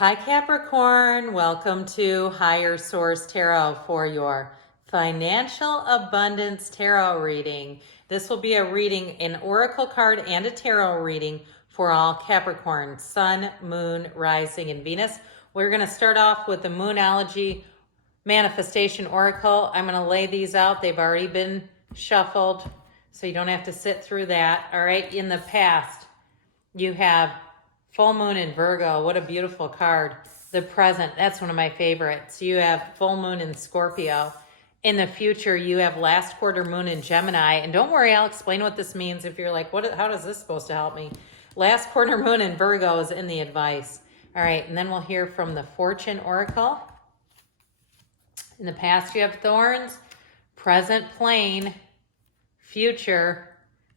Hi Capricorn, welcome to Higher Source Tarot for your Financial Abundance Tarot reading. This will be a reading, an oracle card and a tarot reading for all Capricorn, Sun, Moon, Rising, and Venus. We're going to start off with the Moonology Manifestation Oracle. I'm going to lay these out. They've already been shuffled, so you don't have to sit through that. All right, in the past, you have Full Moon in Virgo. What a beautiful card. The present, that's one of my favorites. You have Full Moon in Scorpio. In the future, you have last quarter moon in Gemini. And don't worry, I'll explain what this means if you're like, how is this supposed to help me? Last quarter moon in Virgo is in the advice. All right, and then we'll hear from the Fortune Oracle. In the past, you have Thorns. Present, Plain. Future,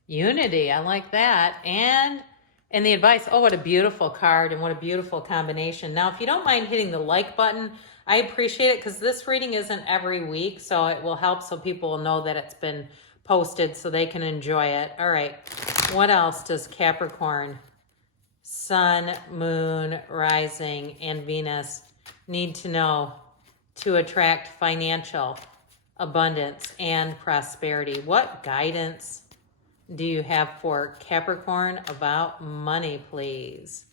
Unity. I like that. And the advice, oh, what a beautiful card and what a beautiful combination. Now, if you don't mind hitting the like button, I appreciate it because this reading isn't every week, so it will help so people will know that it's been posted so they can enjoy it. All right, what else does Capricorn, Sun, Moon, Rising, and Venus need to know to attract financial abundance and prosperity? What guidance do you have for Capricorn about money, please?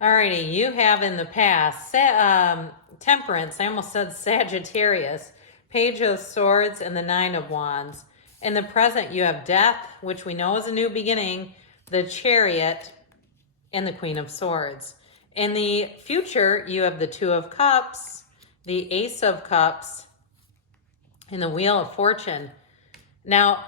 Alrighty, you have in the past Temperance. I almost said Sagittarius. Page of Swords and the Nine of Wands. In the present, you have Death, which we know is a new beginning, the Chariot, and the Queen of Swords. In the future, you have the Two of Cups, the Ace of Cups, and the Wheel of Fortune. Now,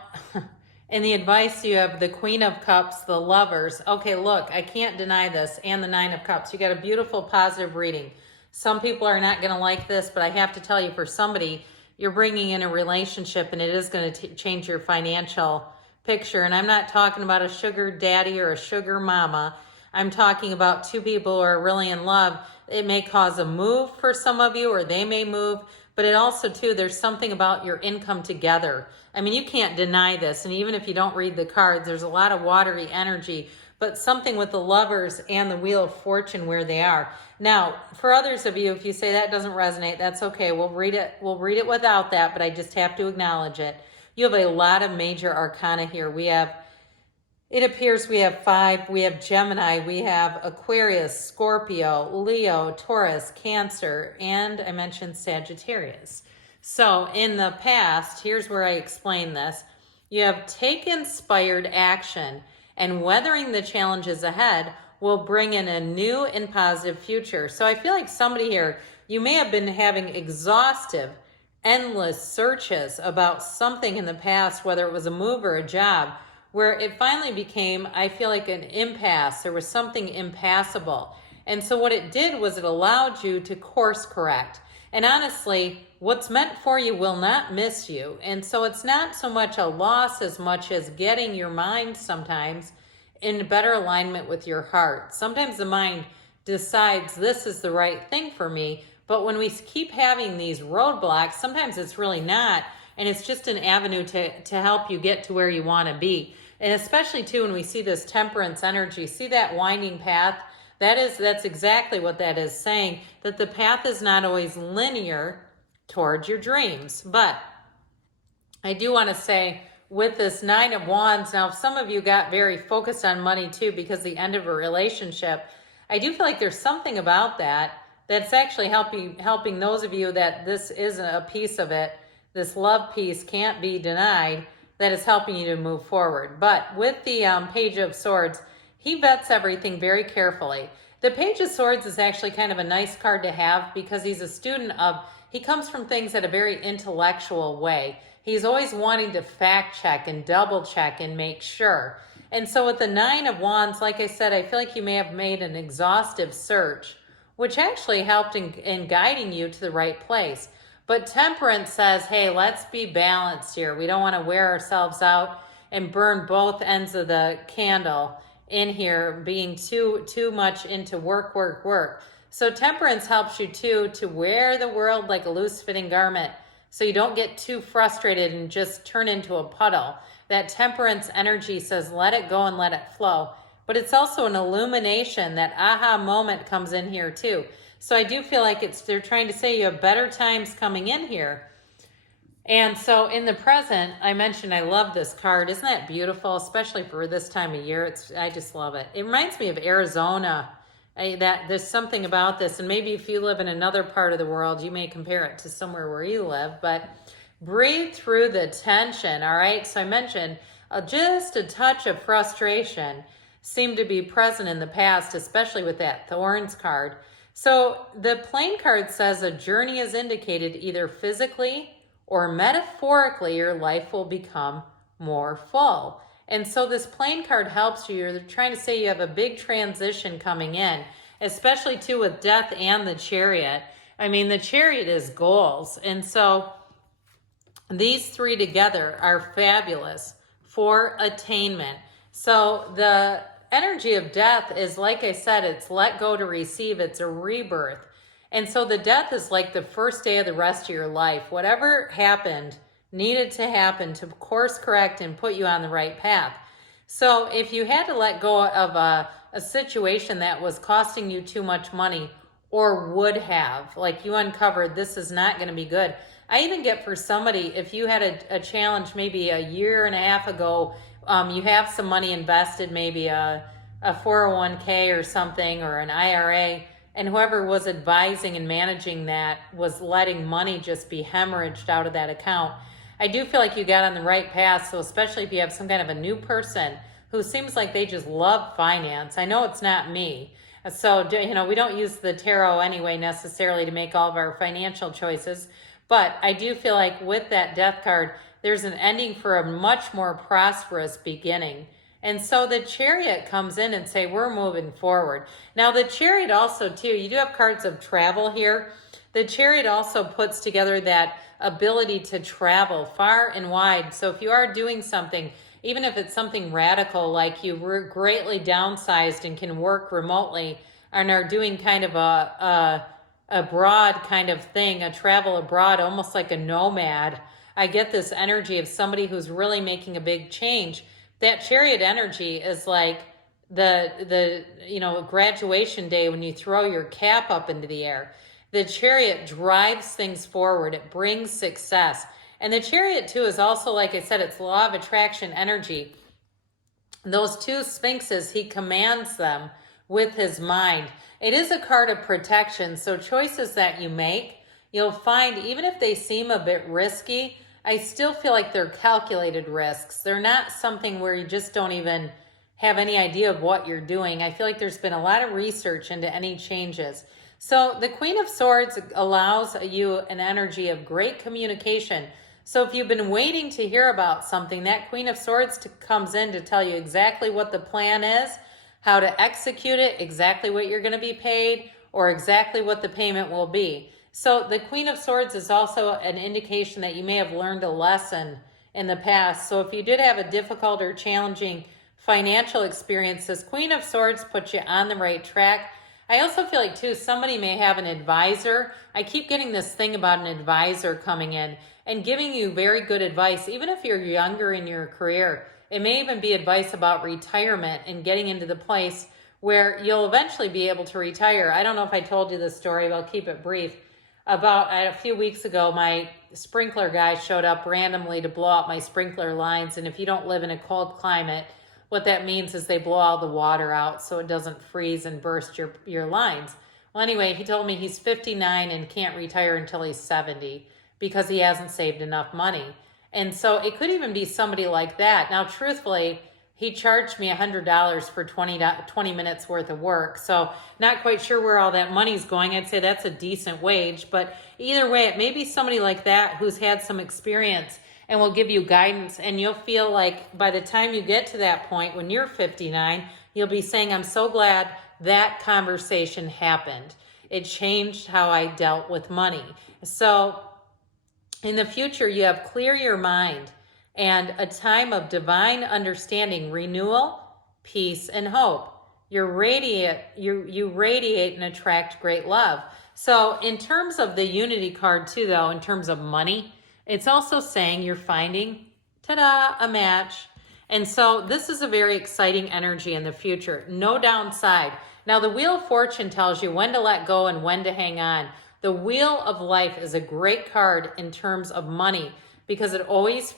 in the advice, you have the Queen of Cups, the Lovers. Okay, look, I can't deny this, and the Nine of Cups. You got a beautiful, positive reading. Some people are not going to like this, but I have to tell you, for somebody, you're bringing in a relationship, and it is going to change your financial picture. And I'm not talking about a sugar daddy or a sugar mama. I'm talking about two people who are really in love. It may cause a move for some of you, or they may move, but it also, too, there's something about your income together. I mean, you can't deny this, and even if you don't read the cards, there's a lot of watery energy, but something with the Lovers and the Wheel of Fortune where they are. Now, for others of you, if you say that doesn't resonate, that's okay. We'll read it without that, but I just have to acknowledge it. You have a lot of major arcana here. It appears we have 5. We have Gemini, we have Aquarius, Scorpio, Leo, Taurus, Cancer, and I mentioned Sagittarius. So in the past, here's where I explain this. You have take inspired action, and weathering the challenges ahead will bring in a new and positive future. So I feel like somebody here, you may have been having exhaustive, endless searches about something in the past, whether it was a move or a job, where it finally became, I feel like, an impasse. There was something impassable. And so what it did was it allowed you to course correct. And honestly, what's meant for you will not miss you. And so it's not so much a loss as much as getting your mind sometimes in better alignment with your heart. Sometimes the mind decides this is the right thing for me, but when we keep having these roadblocks, sometimes it's really not, and it's just an avenue to help you get to where you want to be. And especially, too, when we see this temperance energy, see that winding path? That's exactly what that is saying, that the path is not always linear towards your dreams. But I do want to say, with this Nine of Wands, now if some of you got very focused on money, too, because the end of a relationship, I do feel like there's something about that's actually helping those of you that this isn't a piece of it. This love piece can't be denied, that is helping you to move forward. But with the Page of Swords, he vets everything very carefully. The Page of Swords is actually kind of a nice card to have because he's a student he comes from things at a very intellectual way. He's always wanting to fact check and double check and make sure. And so with the Nine of Wands, like I said, I feel like you may have made an exhaustive search, which actually helped in guiding you to the right place. But Temperance says, hey, let's be balanced here. We don't want to wear ourselves out and burn both ends of the candle in here, being too much into work, work, work. So Temperance helps you, too, to wear the world like a loose-fitting garment. so you don't get too frustrated and just turn into a puddle. That temperance energy says let it go and let it flow. But it's also an illumination. That aha moment comes in here too. So I do feel like they're trying to say you have better times coming in here. And so in the present, I mentioned I love this card. Isn't that beautiful? Especially for this time of year. I just love it. It reminds me of Arizona. That there's something about this, and maybe if you live in another part of the world, you may compare it to somewhere where you live, but breathe through the tension, all right? So I mentioned just a touch of frustration seemed to be present in the past, especially with that Thorns card. So the Plane card says a journey is indicated either physically or metaphorically, your life will become more full. And so this Plane card helps you. You're trying to say you have a big transition coming in, especially too with Death and the Chariot. I mean, the Chariot is goals. And so these three together are fabulous for attainment. So the energy of Death is, like I said, it's let go to receive. It's a rebirth. And so the Death is like the first day of the rest of your life. Whatever happened needed to happen to course correct and put you on the right path. So if you had to let go of a situation that was costing you too much money, or would have, like you uncovered this is not going to be good. I even get for somebody, if you had a challenge maybe a year and a half ago, you have some money invested, maybe a 401k or something, or an IRA, and whoever was advising and managing that was letting money just be hemorrhaged out of that account. I do feel like you got on the right path. So especially if you have some kind of a new person who seems like they just love finance. I know it's not me. So, we don't use the tarot anyway necessarily to make all of our financial choices. But I do feel like with that Death card, there's an ending for a much more prosperous beginning. And so the Chariot comes in and say, we're moving forward. Now the Chariot also too, you do have cards of travel here. The Chariot also puts together that ability to travel far and wide. So if you are doing something, even if it's something radical, like you were greatly downsized and can work remotely and are doing kind of a broad kind of thing, a travel abroad, almost like a nomad, I get this energy of somebody who's really making a big change. That Chariot energy is like the graduation day when you throw your cap up into the air. The Chariot drives things forward. It brings success. And the Chariot too is also, like I said, it's law of attraction energy. Those two sphinxes, he commands them with his mind. It is a card of protection. So choices that you make, you'll find, even if they seem a bit risky, I still feel like they're calculated risks. They're not something where you just don't even have any idea of what you're doing. I feel like there's been a lot of research into any changes. So the Queen of Swords allows you an energy of great communication. So if you've been waiting to hear about something, that Queen of Swords comes in to tell you exactly what the plan is, how to execute it, exactly what you're going to be paid, or exactly what the payment will be. So the Queen of Swords is also an indication that you may have learned a lesson in the past. So if you did have a difficult or challenging financial experience, this Queen of Swords puts you on the right track. I also feel like too, somebody may have an advisor. I keep getting this thing about an advisor coming in and giving you very good advice. Even if you're younger in your career, it may even be advice about retirement and getting into the place where you'll eventually be able to retire. I don't know if I told you this story, but I'll keep it brief. About a few weeks ago, my sprinkler guy showed up randomly to blow out my sprinkler lines. And if you don't live in a cold climate, what that means is they blow all the water out so it doesn't freeze and burst your lines. Well, anyway, he told me he's 59 and can't retire until he's 70 because he hasn't saved enough money. And so it could even be somebody like that. Now, truthfully, he charged me $100 for 20 minutes worth of work. So not quite sure where all that money's going. I'd say that's a decent wage. But either way, it may be somebody like that who's had some experience and will give you guidance. And you'll feel like by the time you get to that point, when you're 59, you'll be saying, I'm so glad that conversation happened. It changed how I dealt with money. So in the future, you have clear your mind and a time of divine understanding, renewal, peace, and hope. You radiate and attract great love. So in terms of the Unity card too, though, in terms of money, It's also saying you're finding, ta-da, a match. And so this is a very exciting energy in the future. No downside. Now the Wheel of Fortune tells you when to let go and when to hang on. The Wheel of Life is a great card in terms of money because it always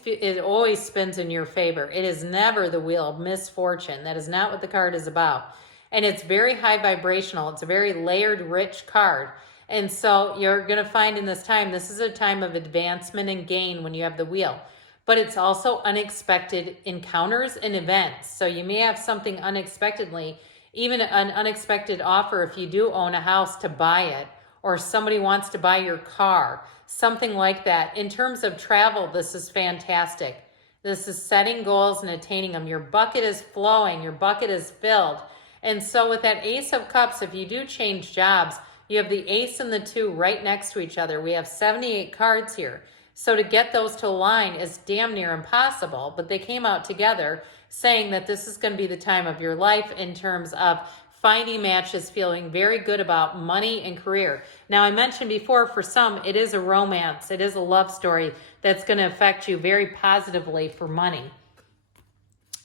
spins in your favor. It is never the Wheel of Misfortune. That is not what the card is about. And it's very high vibrational. It's a very layered, rich card. And so you're going to find in this time, this is a time of advancement and gain when you have the wheel. But it's also unexpected encounters and events. So you may have something unexpectedly, even an unexpected offer if you do own a house to buy it, or somebody wants to buy your car, something like that. In terms of travel, this is fantastic. This is setting goals and attaining them. Your bucket is flowing. Your bucket is filled. And so with that Ace of Cups, if you do change jobs, you have the Ace and the 2 right next to each other. We have 78 cards here. So to get those to align is damn near impossible, but they came out together saying that this is going to be the time of your life in terms of finding matches, feeling very good about money and career. Now, I mentioned before, for some, it is a romance. It is a love story that's going to affect you very positively for money.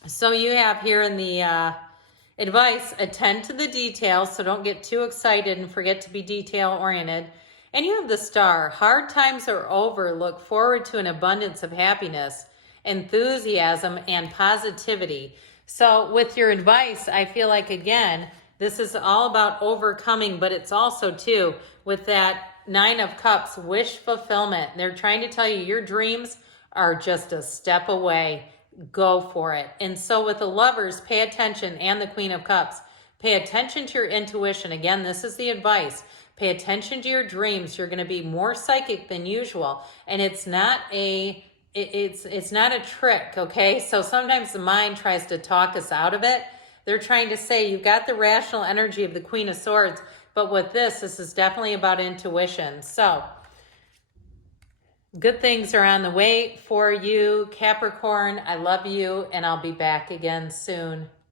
So you have here in the advice, attend to the details, so don't get too excited and forget to be detail-oriented. And you have the Star. Hard times are over. Look forward to an abundance of happiness, enthusiasm, and positivity. So with your advice, I feel like, again, this is all about overcoming, but it's also, too, with that 9 of Cups, wish fulfillment. They're trying to tell you your dreams are just a step away. Go for it. And so with the Lovers, pay attention, and the Queen of Cups, pay attention to your intuition. Again, this is the advice. Pay attention to your dreams. You're going to be more psychic than usual, and it's not a trick, okay? So sometimes the mind tries to talk us out of it. They're trying to say you've got the rational energy of the Queen of Swords, but with this is definitely about intuition. So good things are on the way for you, Capricorn. I love you, and I'll be back again soon.